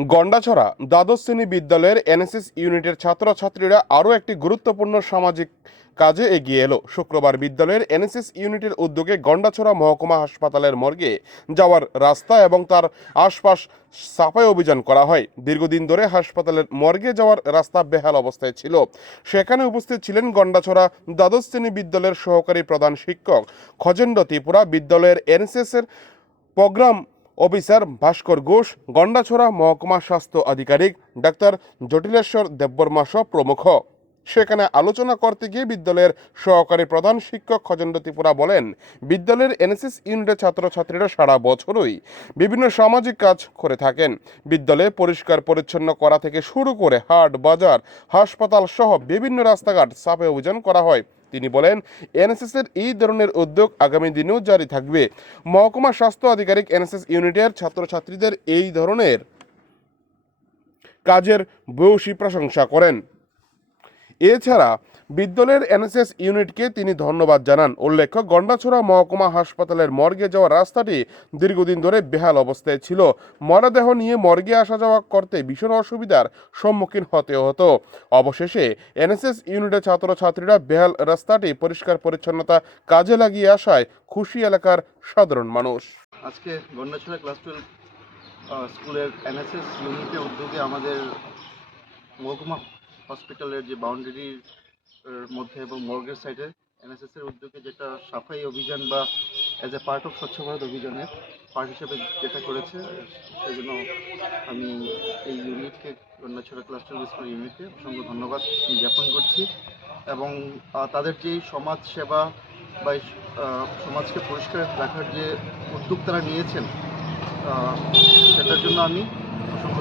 গন্ডাছড়া দ্বাদশ শ্রেণি বিদ্যালয়ের এনএসএস ইউনিটের ছাত্রছাত্রীরা আরও একটি গুরুত্বপূর্ণ সামাজিক কাজে এগিয়ে এলো। শুক্রবার বিদ্যালয়ের এনএসএস ইউনিটের উদ্যোগে গন্ডাছড়া মহকুমা হাসপাতালের মর্গে যাওয়ার রাস্তা এবং তার আশপাশ সাফাই অভিযান করা হয়। দীর্ঘদিন ধরে হাসপাতালের মর্গে যাওয়ার রাস্তা বেহাল অবস্থায় ছিল। সেখানে উপস্থিত ছিলেন গন্ডাছড়া দ্বাদশ শ্রেণি বিদ্যালয়ের সহকারী প্রধান শিক্ষক খজেন্দ্র ত্রিপুরা। বিদ্যালয়ের এনএসএসের প্রোগ্রাম অফিসার ভাস্কর ঘোষ, গন্ডাছড়া মহকুমা স্বাস্থ্য আধিকারিক ডাক্তার জটিলেশ্বর দেববর্মা সহ প্রমুখ। সেখানে আলোচনা করতে গিয়ে বিদ্যালয়ের সহকারী প্রধান শিক্ষক খজেন্দ্র ত্রিপুরা বলেন, বিদ্যালয়ের এনএসএস ইউনিটের ছাত্রছাত্রীরা সারা বছরই বিভিন্ন সামাজিক কাজ করে থাকেন। বিদ্যালয়ে পরিষ্কার পরিচ্ছন্ন করা থেকে শুরু করে হাট, বাজার, হাসপাতাল সহ বিভিন্ন রাস্তাঘাট সাফে অভিযান করা হয়। তিনি বলেন, এনএসএস এর এই ধরনের উদ্যোগ আগামী দিনেও জারি থাকবে। মহকুমা স্বাস্থ্য আধিকারিক এনএসএস ইউনিটের ছাত্রছাত্রীদের এই ধরনের কাজের ভূয়সী প্রশংসা করেন। এছাড়া বিদ্যালয়ের এনএসএস ইউনিটকে তিনি ধন্যবাদ জানান। উল্লেখ্য, গন্ডাছড়া মহকুমা হাসপাতালের মর্গে যাওয়ার রাস্তাটি দীর্ঘদিন ধরে বেহাল অবস্থায় ছিল। মরদেহ নিয়ে মর্গে আসা যাওয়া করতে ভীষণ অসুবিধার সম্মুখীন হতে হতো। অবশেষে এনএসএস ইউনিটের ছাত্রছাত্রীরা বেহাল রাস্তাটি পরিষ্কার পরিচ্ছন্নতা কাজে লাগিয়ে আসায় খুশি এলাকার সাধারণ মানুষ। আজকে গন্ডাছড়া ক্লাস টুয়েলভ স্কুলের এনএসএস ইউনিটের উদ্যোগে আমাদের মহকুমা হসপিটালের যে বাউন্ডারির মধ্যে এবং মর্গের সাইডে এনএসএস এর উদ্যোগে যেটা সাফাই অভিযান বা অ্যাজ এ পার্ট অফ স্বচ্ছ ভারত অভিযানের পার্ট হিসেবে যেটা করেছে, সেই জন্য আমি এই ইউনিটকে গন্ডাছড়া ক্লাস টুয়েলভ স্কুলের ইউনিটকে অসংখ্য ধন্যবাদ জ্ঞাপন করছি। এবং তাদের যে সমাজ সেবা বা সমাজকে পরিষ্কার রাখার যে উদ্যোগ তারা নিয়েছেন সেটার জন্য আমি অসংখ্য